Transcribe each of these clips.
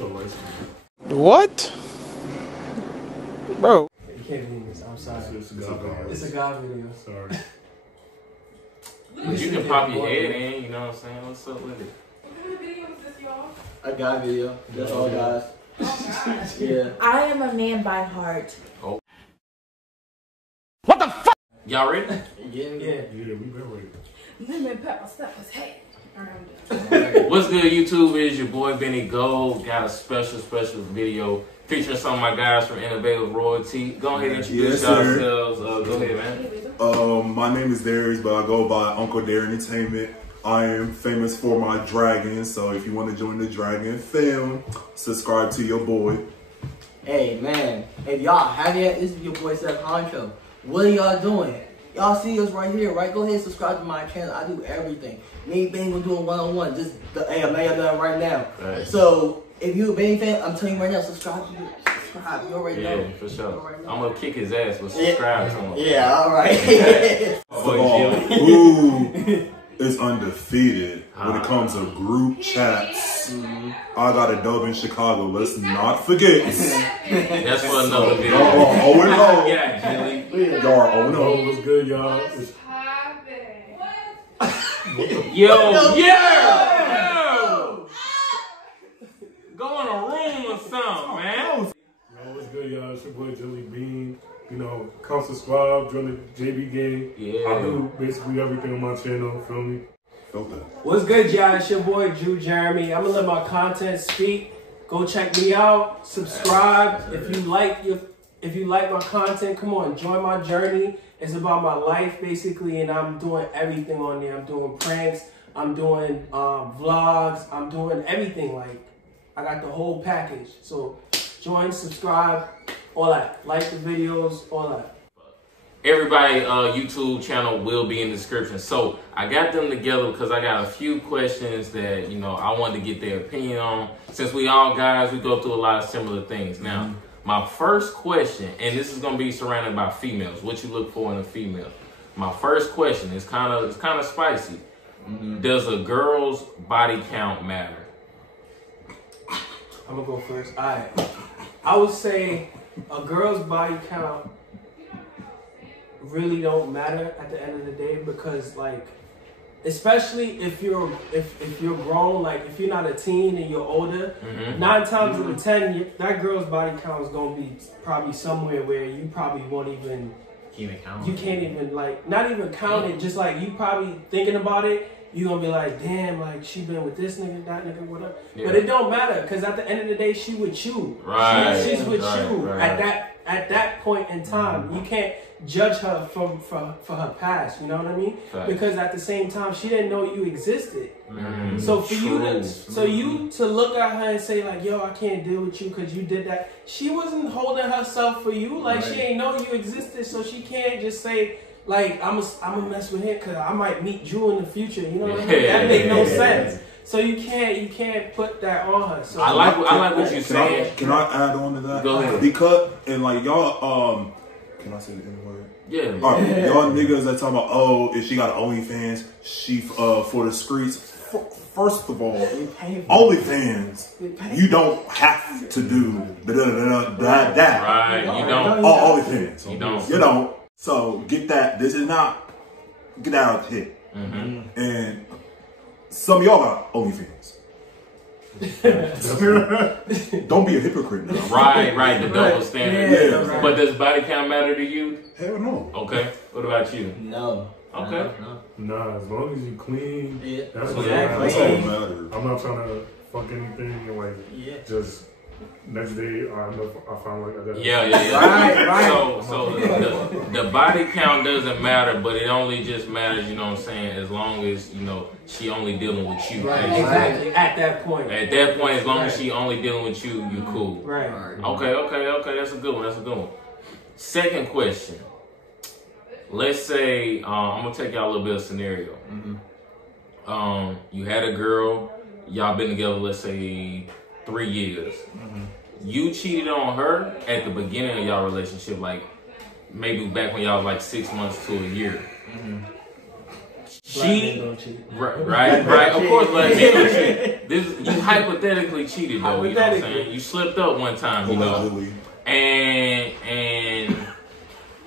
What? Bro. You can't believe this. I'm sorry. It's a God video. It's a God video. Sorry. But you can pop your head in, you know what I'm saying? What's up with it? What kind of video was this, y'all? A guy video. That's all, guys. Oh, Yeah. I am a man by heart. Oh. What the fuck? Y'all ready? Yeah. Yeah, we been ready. Lemon pepper stuff his head. What's good, YouTube? It's your boy Benny Gold. Got a special video featuring some of my guys from Innovative Royalty. Go ahead and introduce yourselves. Go ahead, man. My name is Darius, but I go by Uncle Derr Entertainment. I am famous for my dragons, so if you want to join the dragon fam, subscribe to your boy. Hey, man. If y'all haven't yet, this is your boy Seth Huncho. What are y'all doing? Y'all see us right here, right? Go ahead and subscribe to my channel. I do everything. Me and Benny, we're doing one-on-one. Just, hey, I'm making that right now. Right. So, if you're a Benny fan, I'm telling you right now, subscribe to you. Subscribe. You already know. Yeah, for sure. I'm going to kick his ass, but subscribe to him. Yeah, all right. Who is undefeated when it comes to group chats? I got a dub in Chicago. Let's not forget. That's for another video. Y'all are 0-0. Yeah, Jily. Y'all are 0-0. What's good, y'all? Yo, yeah! Go in a room or something, man. Yo, what's good, y'all? It's your boy Jily Bean. You know, come subscribe, join the JB gang. Yeah. I do basically everything on my channel, feel me? What's good, y'all? It's your boy Drew Jeremy. I'm gonna let my content speak. Go check me out. Subscribe if you like my content. Come on, join my journey. It's about my life basically, and I'm doing everything on there. I'm doing pranks. I'm doing vlogs. I'm doing everything. Like I got the whole package. So join, subscribe, all that. Like the videos, all that. Everybody YouTube channel will be in the description. So I got them together because I got a few questions that, you know, I wanted to get their opinion on. Since we all guys, we go through a lot of similar things. Now, my first question, and this is going to be surrounded by females, what you look for in a female. My first question is kind of spicy. Does a girl's body count matter? I'm gonna go first. All right. I would say a girl's body count really don't matter at the end of the day, because like, especially if you're grown, like if you're not a teen and you're older, 9 times out of 10 that girl's body count is gonna be probably somewhere where you probably won't even count. You can't even like not even count it. Just like you probably thinking about it, you gonna be like, damn, like she been with this nigga, that nigga, whatever. Yeah. But it don't matter, because at the end of the day, she with you. Right. She's with you right. At that point in time. You can't judge her for her past. You know what I mean? Right. Because at the same time, she didn't know you existed. So for you to look at her and say like, yo, I can't deal with you because you did that. She wasn't holding herself for you. Like she ain't know you existed, so she can't just say like I'm gonna mess with him because I might meet Drew in the future. You know what I mean? That make no sense. So you can't put that on her. So I like what you're saying. Can I add on to that? Go ahead. Because and like y'all can I say the N word? Yeah. All right, y'all niggas that talking about, oh, if she got OnlyFans, she for the streets. First of all, OnlyFans, you don't have to do that. Right, you don't. OnlyFans, You don't. So get that. This is not get out of here. And some of y'all got OnlyFans. Don't be a hypocrite now. Right, the double standard. Yeah. But does body count matter to you? Hell no. Okay. What about you? No. Okay. Nah, as long as you clean, that's what Exactly. matters. That's all that matters. I'm not trying to fuck anything and like just next day I found like I got Yeah. Right. So the body count doesn't matter, but it only just matters, you know what I'm saying, as long as, you know, she only dealing with you. Right. Exactly. At that point. At that point, as long as she only dealing with you, you cool. Right. Okay. That's a good one. Second question. Let's say I'm gonna take y'all a little bit of scenario. You had a girl, y'all been together, let's say 3 years. You cheated on her at the beginning of y'all relationship, like maybe back when y'all was like 6 months to a year. Right. Of course, black men don't cheat. You hypothetically cheated, though. You know what I'm saying? You slipped up one time, you know. And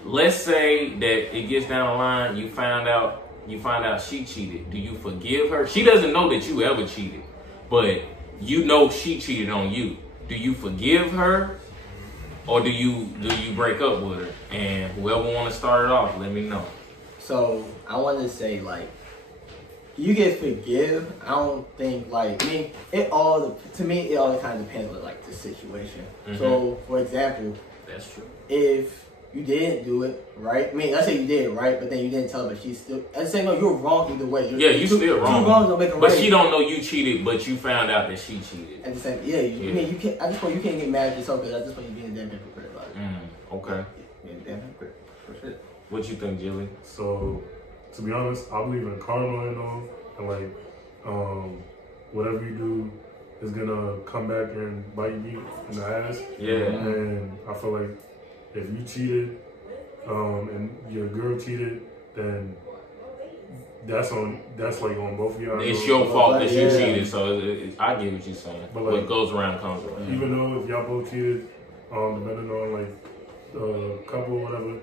let's say that it gets down the line, you find out she cheated. Do you forgive her? She doesn't know that you ever cheated, but you know she cheated on you. Do you forgive her, or do you break up with her? And whoever want to start it off, let me know. So I want to say, like, you get forgive. I don't think, like, it all kind of depends on, like, the situation. So for example, that's true. If you didn't do it, right? I mean, let's say you did, right? But then you didn't tell her, but she's still. At the same time, you're wrong either way. You still wrong. Two wrongs don't make a right. But she don't know you cheated, but you found out that she cheated. At the same, I mean, you can't. At this point, you can't get mad at yourself because at this point, you're being a damn hypocrite about it. Okay. You're a damn hypocrite. For sure. What you think, Jily? So, to be honest, I believe in karma and like, whatever you do is gonna come back and bite you in the ass. Yeah. And I feel like if you cheated, and your girl cheated, then that's like on both of y'all. It's your fault that you cheated, so I get what you're saying. But like, what goes around comes around. Even though if y'all both cheated, depending on like couple or whatever,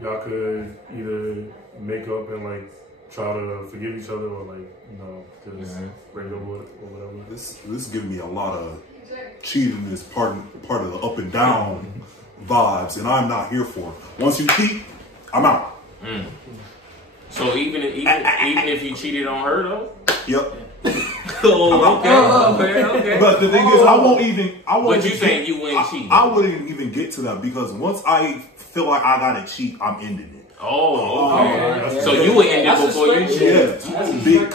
y'all could either make up and like try to forgive each other, or like, you know, just break up or whatever. This is giving me a lot of cheating is part of the up and down vibes, and I'm not here for it. Once you cheat, I'm out. So even if you cheated on her though? Yep. Okay. But the thing is, I won't. But you saying you wouldn't cheat? I wouldn't even get to that, because once I feel like I gotta cheat, I'm ending it. Okay. So you would end it before you cheat? Yeah,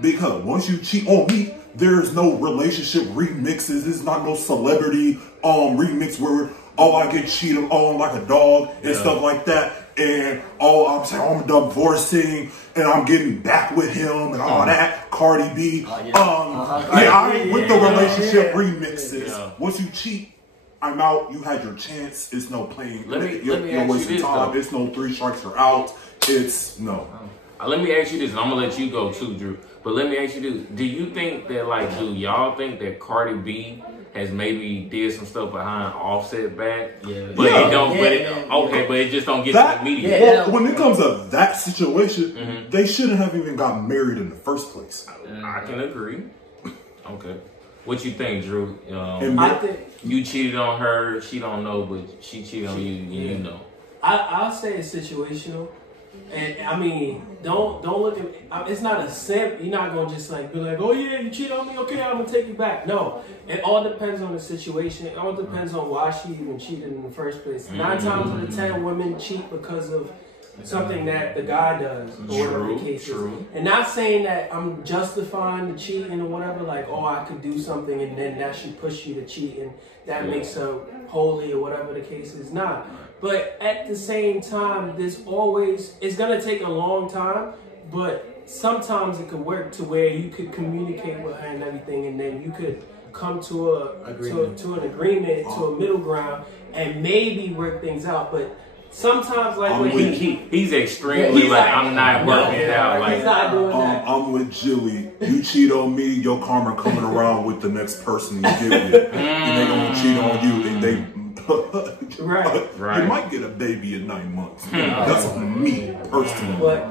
because once you cheat on me, there's no relationship remixes. There's not no celebrity remix where I get cheated on like a dog and stuff like that. And I'm saying I'm divorcing and I'm getting back with him and all that. Cardi B. I ain't with the relationship remixes. Yeah. Once you cheat, I'm out. You had your chance. It's no playing. You're wasting time. It's no 3 strikes you're out. It's no. Let me ask you this, and I'm gonna let you go too, Drew. But let me ask you this: do you think that, like, do y'all think that Cardi B has maybe did some stuff behind Offset back? Yeah. But it don't. But it just don't get to the media. Well, when it comes to that situation, they shouldn't have even gotten married in the first place. I can agree. Okay. What you think, Drew? I think you cheated on her. She don't know, but she cheated on you. You know. I'll say it's situational. And I mean, don't look at it's not a simp. You're not gonna just like be like, oh yeah, you cheated on me, okay, I'm gonna take you back. No, it all depends on the situation. It all depends on why she even cheated in the first place. 9 times out of 10, women cheat because of something that the guy does, or whatever the case is. And not saying that I'm justifying the cheating or whatever, like, oh, I could do something and then that should push you to cheat and that makes her holy or whatever the case is. Not. But at the same time, it's going to take a long time, but sometimes it could work to where you could communicate with her and everything, and then you could come to an agreement, to a middle ground, and maybe work things out. But sometimes, like, he's extremely like, I'm not working it out. Like, he's not doing that. I'm with Jily. You cheat on me, your karma coming around with the next person you get with, and they gonna cheat on you, and they. Right. You might get a baby in 9 months. That's me personally. But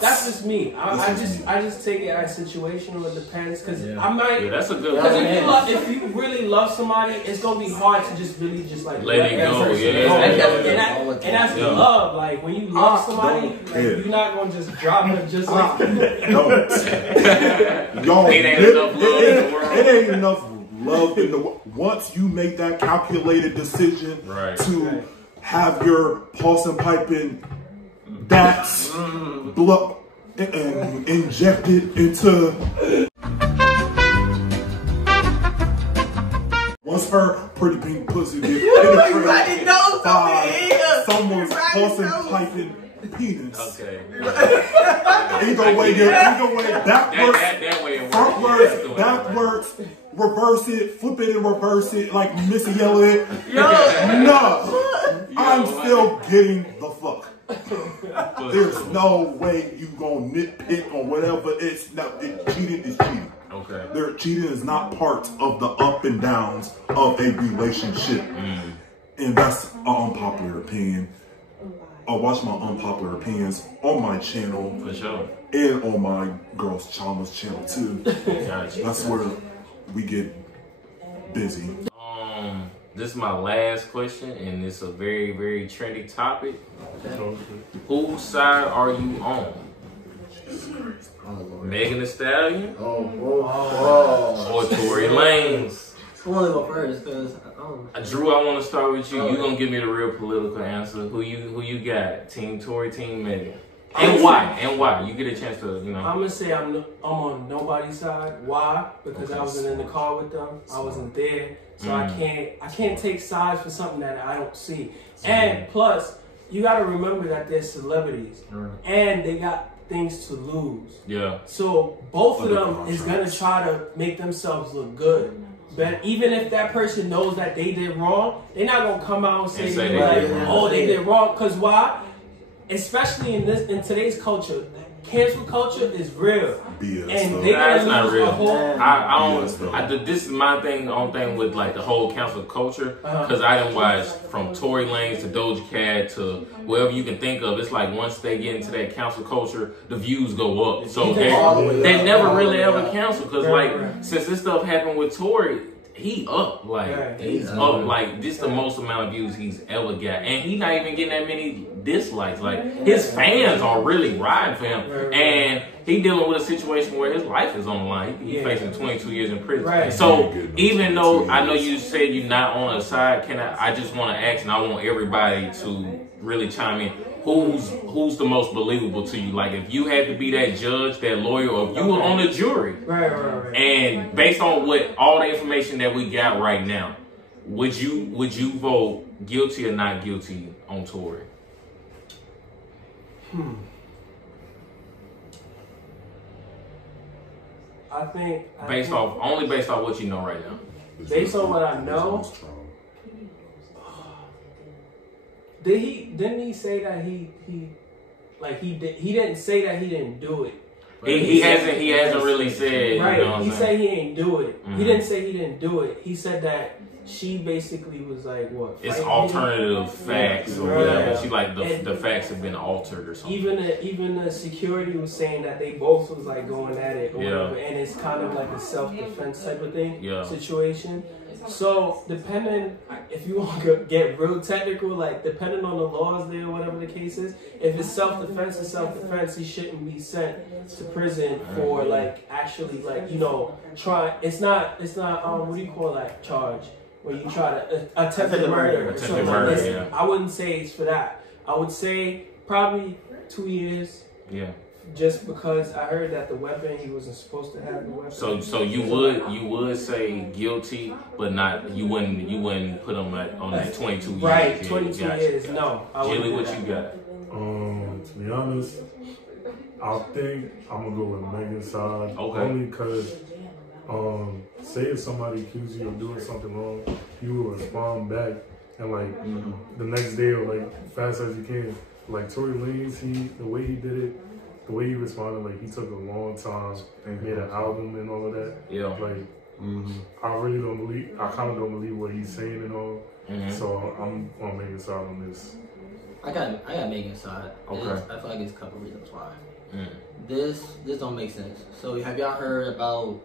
that's just me. I just take it as situational. It depends, because I might. Yeah, that's a good. Because if you really love somebody, it's gonna be hard to just really just like let it go. And that's love. Like when you love somebody, you're not gonna just drop it just like. Y'all, it ain't enough love in the world. It ain't enough love in the world. Once you make that calculated decision to have your pulse and piping that's blood and injected into. Once her pretty pink pussy gets penetrated by someone's pulse and piping penis. Okay. Either way, backwards, frontwards, backwards, reverse it, flip it and reverse it, like Missy Elliott. No, I'm still getting the fuck. There's no way you gonna nitpick on whatever. Cheating is cheating. Okay. Cheating is not part of the up and downs of a relationship. And that's an unpopular opinion. I watch my unpopular opinions on my channel. For sure. And on my girl's channel too. Gotcha. That's where we get busy. This is my last question, and it's a very, very trendy topic. Whose side are you on? Megan Thee Stallion or Tory Lanez? Who want to go first? Cause Drew, I want to start with you. You gonna give me the real political answer. Who you got? Team Tory, Team Megan, and why? And why? You get a chance to, you know. I'm gonna say I'm on nobody's side. Why? Because I wasn't in the car with them. I wasn't there, so I can't take sides for something that I don't see. And plus, you got to remember that they're celebrities, and they got things to lose. Yeah. So both of them is gonna try to make themselves look good. But even if that person knows that they did wrong, they're not gonna come out and say they did wrong. Cause why? Especially in today's culture, cancel culture is real. And that's not real. This is my thing. Only thing with like the whole cancel culture, because I didn't watch from Tory Lanez to Doja Cat to wherever you can think of. It's like once they get into that cancel culture, the views go up. So they never really ever cancel, because like since this stuff happened with Tory, he up, like he's up, like this the most amount of views he's ever got, and he's not even getting that many dislikes. Like his fans are really riding for him, and he dealing with a situation where his life is on the line. He's facing 22 years in prison. So even though I know you said you're not on a side, I just want to ask, and I want everybody to really chime in. Who's the most believable to you? Like if you had to be that judge, that lawyer, or if you were on the jury, and based on what all the information that we got right now, would you vote guilty or not guilty on Tory? I think based off what you know right now. Based on what I know. Didn't he say that he didn't say that he didn't do it. He hasn't really said. Right. You know what he I'm said he ain't do it. He didn't say he didn't do it. He said that she basically was like, what? It's alternative facts or whatever. She like the facts have been altered or something. Even the security was saying that they both was like going at it or whatever, and it's kind of like a self-defense type of thing situation. So depending, if you want to get real technical, like depending on the laws there or whatever the case is, if it's self-defense or self-defense, he shouldn't be sent to prison for like actually like, you know, try. It's not what do you call that charge? Where you try to attempted murder. I wouldn't say it's for that. I would say probably 2 years. Yeah. Just because I heard that the weapon, he wasn't supposed to have the weapon. So you would say guilty, but not you wouldn't put him on that 22 years. Right, 22 years. No. Jily, what you got? To be honest, I think I'm gonna go with Megan's side. Okay. Only because say if somebody accuses you of doing something wrong, you will respond back and like the next day or like fast as you can. Like Tory Lanez, the way he did it. The way he responded, like he took a long time and made an album and all of that. Yeah. Like, I really don't believe. I kind of don't believe what he's saying and all. So I'm on Megan's side on this. I got Megan's side. Okay. I feel like it's a couple reasons why. This don't make sense. So have y'all heard about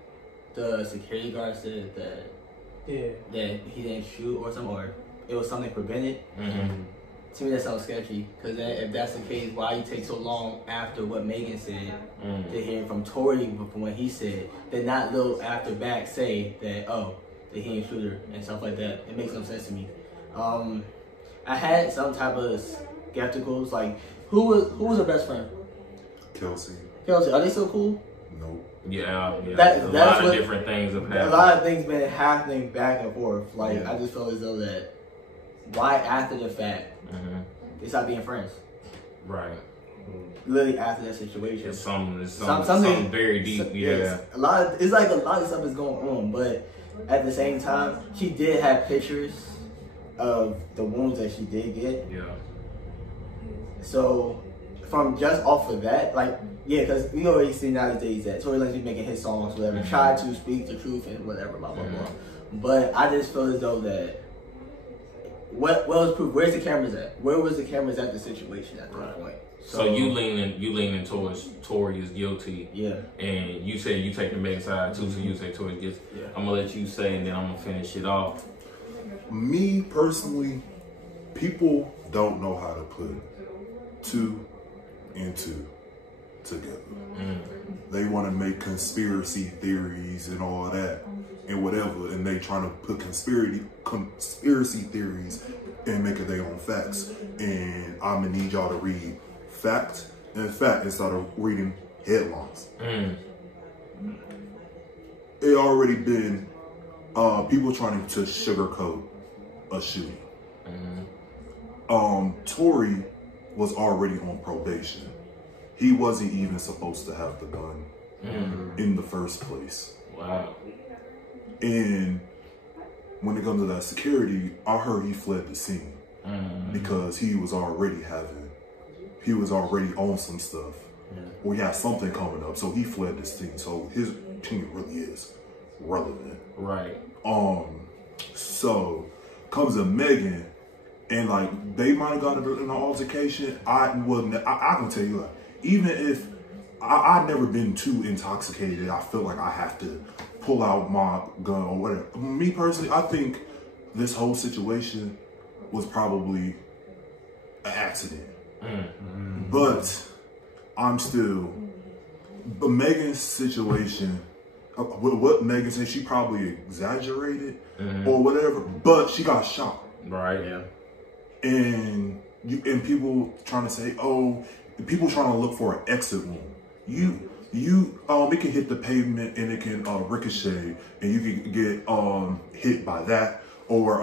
the security guard said that he didn't shoot or something, or it was something prevented? To me, that sounds sketchy. Because if that's the case, why you take so long after what Megan said to hear from Tory from what he said, then not little after back say that that he ain't shoot her and stuff like that? It makes no sense to me. I had some type of skepticals, like who was her best friend? Kelsey. Are they still cool? Nope. Yeah. That's a lot of different things have happened. A lot of things been happening back and forth. Like I just feel as though that why after the fact they stopped being friends. Right. Literally after that situation. It's something very deep. Yeah. It's like a lot of stuff is going on, but at the same time, she did have pictures of the wounds that she did get. Yeah. So from just off of that, like, yeah, because we already see nowadays that Tory Lanez be making his songs, whatever, try to speak the truth and whatever, blah, blah, blah. But I just feel as though that, what was proof? Where's the cameras at? Where was the cameras at the situation at that point? So you leaning towards Tory is guilty. Yeah. And you say you taking Meg's side too, so you say Tory is guilty. Yeah. I'm gonna let you say, and then I'm gonna finish it off. Me personally, people don't know how to put 2 and 2 together. They want to make conspiracy theories and all that and whatever, and they trying to put conspiracy theories and make it their own facts. And I'm gonna need y'all to read fact and fact instead of reading headlines. It already been people trying to sugarcoat a shooting. Tory was already on probation. He wasn't even supposed to have the gun in the first place. Wow. And when it comes to that security, I heard he fled the scene because he was already on some stuff. Or he had something coming up, so he fled the scene. So his opinion really is relevant. Right. So comes to Megan, and like they might have got in an altercation. I can tell you, like, even if I've never been too intoxicated, I feel like I have to pull out my gun or whatever. Me personally, I think this whole situation was probably an accident. But but Megan's situation, what Megan said, she probably exaggerated or whatever, but she got shot. Right, yeah. And people trying to say, oh, people trying to look for an exit wound. It can hit the pavement and it can ricochet, and you can get hit by that or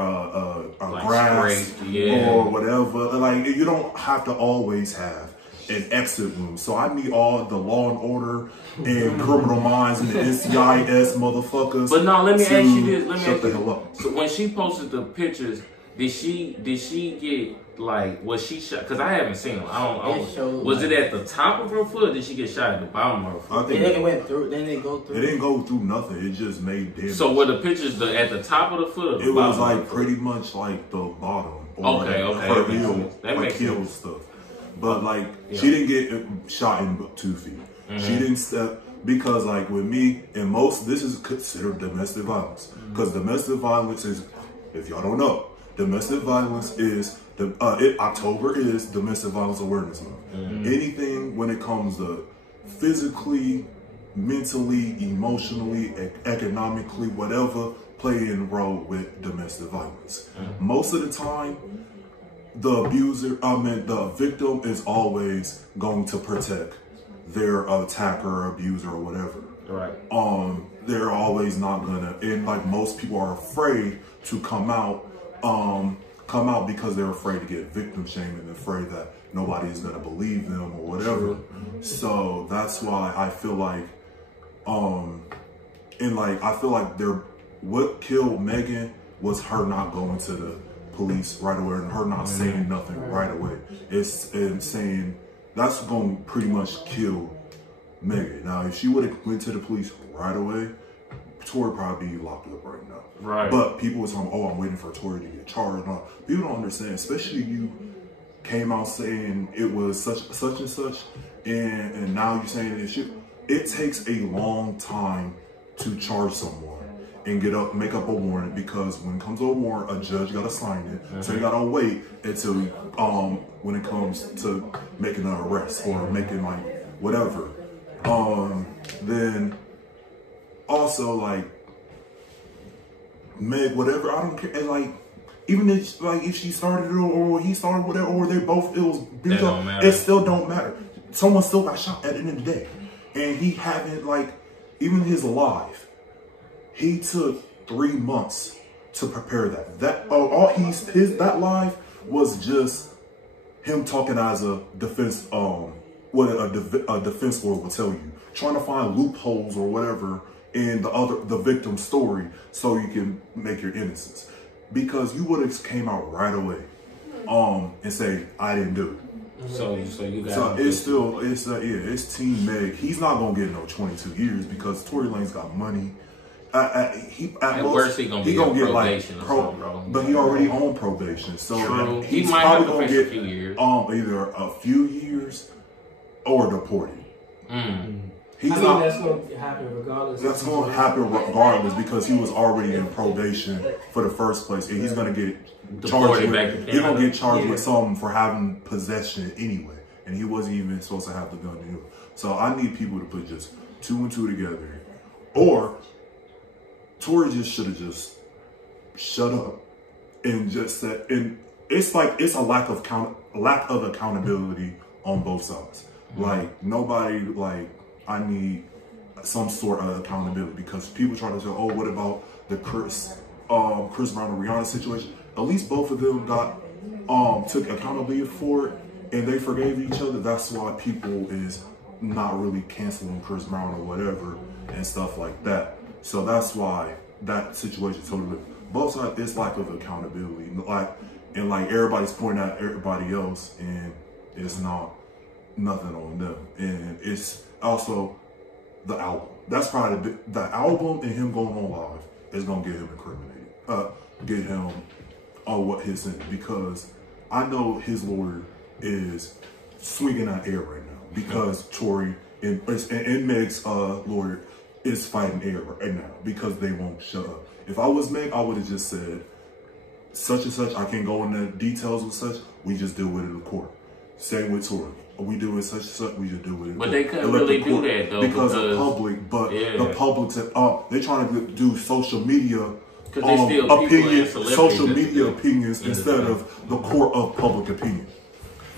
like grass or whatever. Like, you don't have to always have an exit wound. So I need all the Law and Order and Criminal Minds and the NCIS motherfuckers. But no, let me ask you this. Shut the hell up. So when she posted the pictures, did she get, like, was she shot? Because I haven't seen them. I don't. Was it at the top of her foot, or did she get shot at the bottom of her foot? I think it went through. Then they go through. It didn't go through nothing. It just made damage. So were the pictures at the top of the foot? Or the it was bottom like pretty much like the bottom. Okay. Her heel, that makes sense. Stuff. But like she didn't get shot in 2 feet. She didn't step, because like with me and most, this is considered domestic violence. Because domestic violence is, if y'all don't know, domestic violence is October is Domestic Violence Awareness Month. Anything when it comes to physically, mentally, emotionally, economically, whatever, play a role with domestic violence. Most of the time, the victim is always going to protect their attacker, abuser, or whatever. Right. They're always not gonna, and like most people are afraid to come out because they're afraid to get victim shamed and afraid that nobody is gonna believe them or whatever. So that's why I feel like, what killed Megan was her not going to the police right away and her not saying nothing right away. And saying that's going to pretty much kill Megan. Now, if she would have went to the police right away, Tory probably be locked up right now. Right. But people were talking, oh, I'm waiting for Tory to get charged. No, people don't understand, especially you came out saying it was such and such, and now you're saying this shit. It takes a long time to charge someone and make up a warrant, because when it comes to a warrant, a judge gotta sign it. So you gotta wait until when it comes to making an arrest or making like whatever. Then also like Meg, whatever, I don't care. And like even if she started it or he started whatever, or they both, it still don't matter. Someone still got shot at the end of the day, and he haven't, like, even his life. He took 3 months to prepare that. That live was just him talking as a defense, what a defense lawyer will tell you, trying to find loopholes or whatever in the victim's story so you can make your innocence. Because you would have came out right away, and say, I didn't do it. So you got. So it's Team Meg. He's not gonna get no 22 years because Tory Lanez got money. At worst, he gonna get probation or something, bro. But he already on probation, so True. He's He might probably have to gonna face a get few years. Either a few years or deported. He's I mean, not. that's going to happen regardless. That's going to happen regardless because he was already in probation for the first place, and he's going to get charged with. He's going to get charged with something for having possession anyway, and he wasn't even supposed to have the gun anyway. So I need people to put just 2 and 2 together, or Tory just should have just shut up and just said. And it's like it's a lack of accountability on both sides. Like nobody like. I need some sort of accountability because people try to say, "Oh, what about the Chris Brown and Rihanna situation?" At least both of them got took accountability for it and they forgave each other. That's why people is not really canceling Chris Brown or whatever and stuff like that. So that's why that situation totally. Both sides, it's lack of accountability, like everybody's pointing at everybody else, and it's not nothing on them, and it's. Also, the album. That's probably the album and him going on live is gonna get him incriminated. Get him on what his sentence because I know his lawyer is swinging that air right now because Tory and Meg's lawyer is fighting air right now because they won't shut up. If I was Meg, I would have just said such and such. I can't go into details with such. We just deal with it in court. Same with Tory. We do it such and such, we just do it. But they couldn't really do that though because of public. But the public, they're trying to do social media opinions, social media opinions instead of the court of public opinion.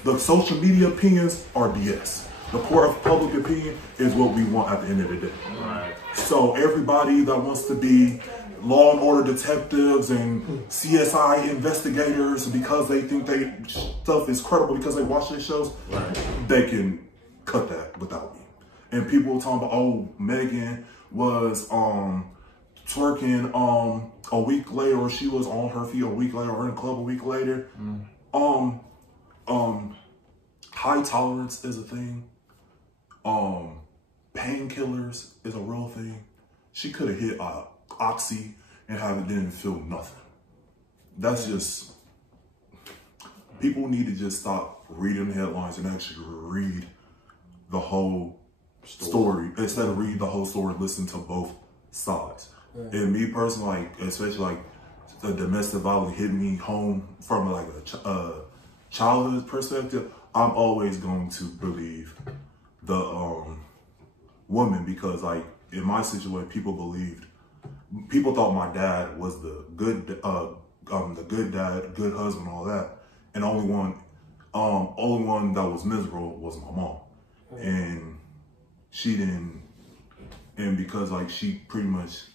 The social media opinions are BS. The court of public opinion is what we want at the end of the day. Right. So everybody that wants to be law and order detectives and CSI investigators because they think they stuff is credible because they watch their shows, they can cut that without me. And people were talking about, oh, Megan was twerking a week later, or she was on her feet a week later, or in a club a week later. High tolerance is a thing. Painkillers is a real thing. She could have hit Oxy and didn't feel nothing. That's just, people need to just stop reading the headlines and actually read the whole story. Instead of reading the whole story, listen to both sides. And me personally, like, especially like the domestic violence hit me home from like a childhood perspective, I'm always going to believe the woman because like in my situation, people thought my dad was the good dad, good husband, all that, and only one that was miserable was my mom, and she didn't, and because like she pretty much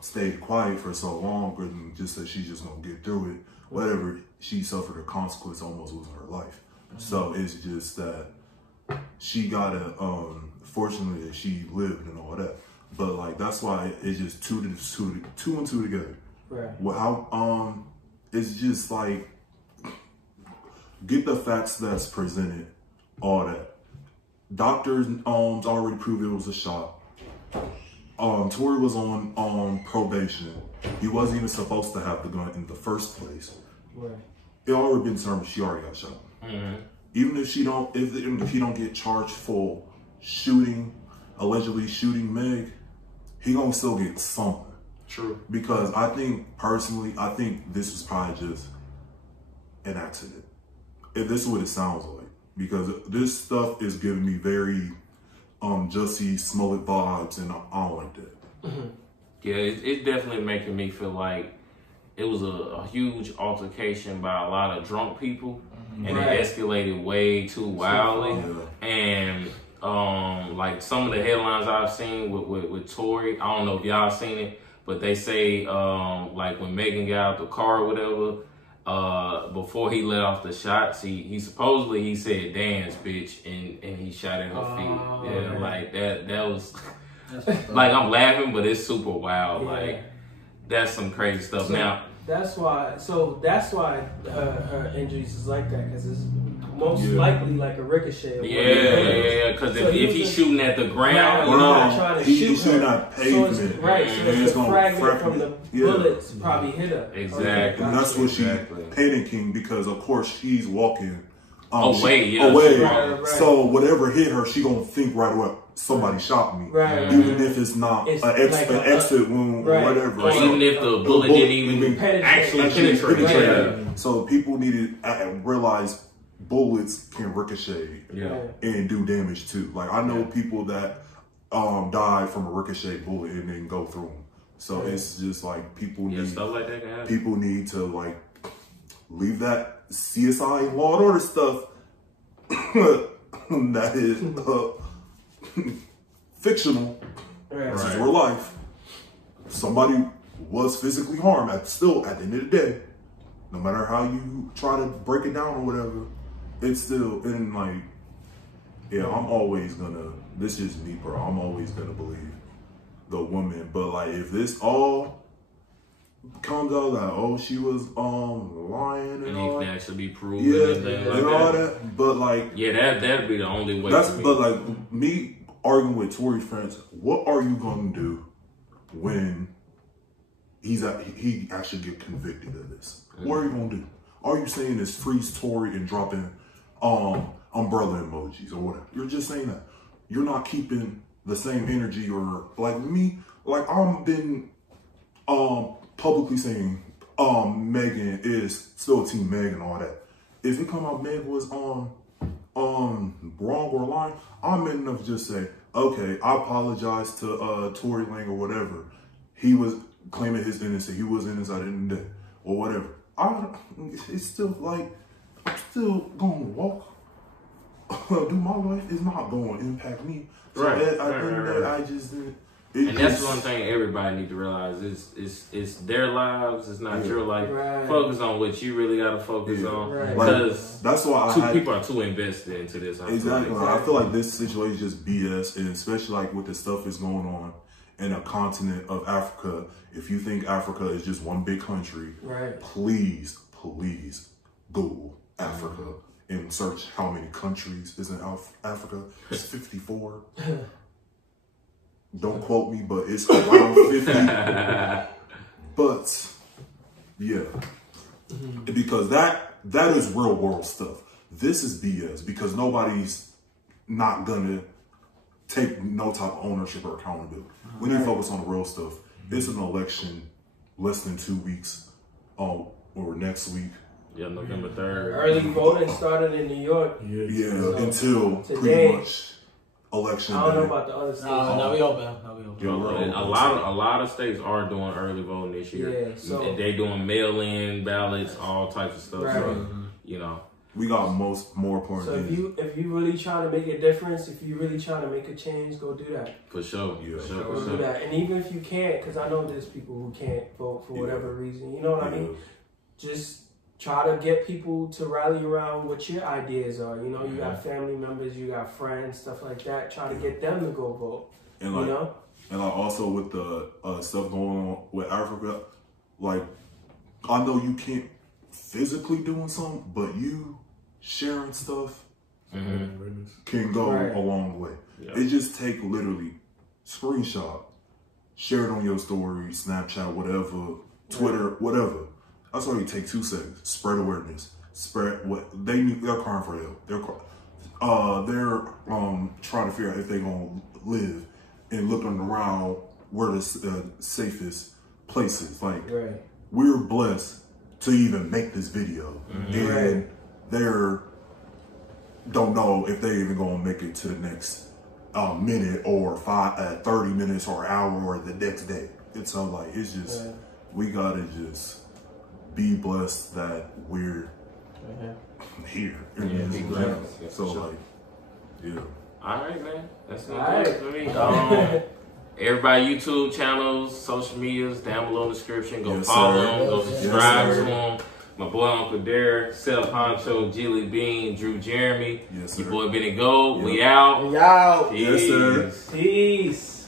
stayed quiet for so long, and just said she's just gonna get through it, whatever, she suffered a consequence almost losing her life. So it's just that she got fortunately that she lived and all that. But like that's why it's just two and two together. Right. Well, how it's just like get the facts that's presented, all that. Doctors already proved it was a shot. Tory was on probation. He wasn't even supposed to have the gun in the first place. Right. It already been determined she already got shot. Even if he don't get charged for allegedly shooting Meg, he gonna still get something. True. Because I think this was probably just an accident. And this is what it sounds like. Because this stuff is giving me very Jussie Smollett vibes, and I don't like that. Yeah, it's definitely making me feel like it was a huge altercation by a lot of drunk people, and it escalated way too wildly. And like some of the headlines I've seen with Tory, I don't know if y'all seen it, but they say like when Megan got out the car or whatever, before he let off the shots, he supposedly said "dance, bitch," and he shot at her feet. Yeah, like that was like I'm laughing, but it's super wild. Like that's some crazy stuff. So, now that's why her injuries is like that, because it's most likely like a ricochet. Yeah, because So if he's shooting at the ground, he's not trying to shoot he's shooting her. at pavement. So it's the fragment from the bullets probably hit her. Exactly. And that's what she's panicking because, of course, she's walking away. Right. So whatever hit her, she gonna think right away, somebody shot me. Right. Even if it's not an exit wound or whatever. Or even if the bullet didn't even actually penetrate. Yeah. So people need to realize bullets can ricochet and do damage too. Like I know people that died from a ricochet bullet and didn't go through them. So it's just like people need stuff like that can happen. People need to like leave that CSI and Law and Order stuff that is fictional. This is real life. Somebody was physically harmed. At the end of the day, no matter how you try to break it down or whatever, it's still in like, I'm always gonna. This is me, bro. I'm always gonna believe the woman. But like, if this all comes out that she was lying and all it can that, actually be proven and all that. But like, that'd be the only way. But like me arguing with Tory friends, what are you gonna do when he actually get convicted of this? What are you gonna do? Are you saying this freeze Tory and dropping umbrella emojis or whatever? You're just saying that. You're not keeping the same energy or like me. Like I've been publicly saying Megan is still team Meg and all that. If it come out Meg was wrong or lying, I'm man enough to just say, okay, I apologize to Tory Lanez or whatever. He was claiming his innocence. He was innocent at the end of the day or whatever. It's still like, I'm still going to walk, do my life. It's not going to impact me. So I just didn't. And that's one thing everybody need to realize it's their lives. It's not your life. Focus on what you really got to focus on. Because that's why people are too invested into this. Exactly. I feel like this situation is just BS, and especially like with the stuff that's going on in a continent of Africa. If you think Africa is just one big country, please Google Africa and search how many countries is in Africa. It's 54. Don't quote me, but it's around 50. But yeah, because that is real world stuff. This is BS because nobody's not gonna take no type of ownership or accountability. We need to focus on the real stuff. It's an election less than 2 weeks, or next week. Yeah, November 3rd. Early voting started in New York. So until pretty much election day. I don't know about the other states. No, we open. A lot of states are doing early voting this year. Yeah, so and they doing mail-in ballots, all types of stuff. So, you know, we got more important. So if you really trying to make a difference, if you really trying to make a change, go do that. For sure. For sure. Go do that. And even if you can't, because I know there's people who can't vote for whatever reason. You know what I mean? Just try to get people to rally around what your ideas are. You know, you got family members, you got friends, stuff like that. Try to get them to go vote. And like, and like also with the stuff going on with Africa, like I know you can't physically doing something, but you sharing stuff can go a long way. It just take literally screenshot, share it on your story, Snapchat, whatever, Twitter, whatever. That's all you take 2 seconds. Spread awareness. Spread what they're crying for help. They're trying to figure out if they're gonna live and looking around where the safest places. Like we're blessed to even make this video, and they're don't know if they're even gonna make it to the next minute or 30 minutes or an hour or the next day. It's so like it's just we gotta just be blessed that we're here. So like, All right, man. That's gonna do it for me. Everybody, YouTube channels, social medias down below in the description. Go follow them. Go subscribe to them. My boy Uncle Derr, Seth Huncho, Jily Bean, Drew Jeremy. Your boy Benny Gold. We out. We out. Peace. Peace.